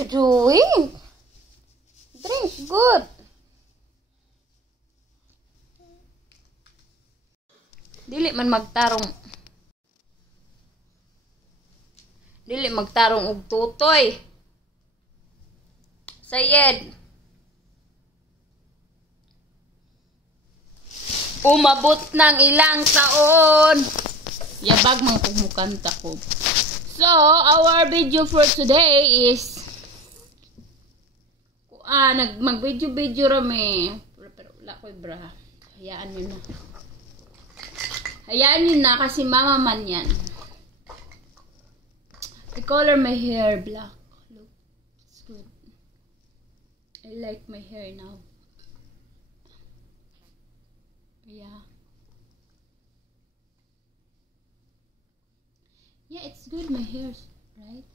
you doing? Drink good. Dili man magtarong. Dili magtarong og tutoy. Sayed. Umabot ng ilang taon. Yabag mang kumukanta ko. So, our video for today is mag-video rami. Pero wala ko bra. Hayaan nyo na. Hayaan nyo na kasi mama man yan. I color my hair black. Look, it's good. I like my hair now. Yeah. Yeah, it's good, my hair, right?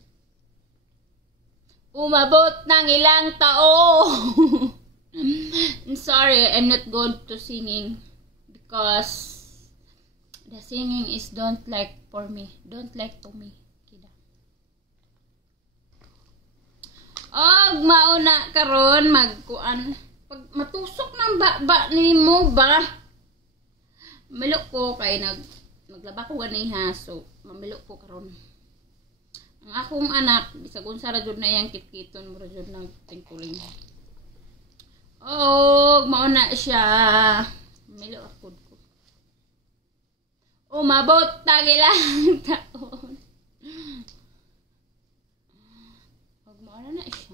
Umabot ng ilang taon. I'm sorry, I'm not good to singing because the singing is don't like for me. Don't like to me. Kida. Og mauna karon magkuan. Pag matusok ng ba nimo ba? Milok ko kay maglaba ko ganiha, so mamilok ko karon. Ang akong anak bisag unsa ra jud na yang kitkiton mo ra jud nang tingkuling. Oh, mao na siya. Mamilok ako ko. Umabot tag ilang taon. Pag mao na siya.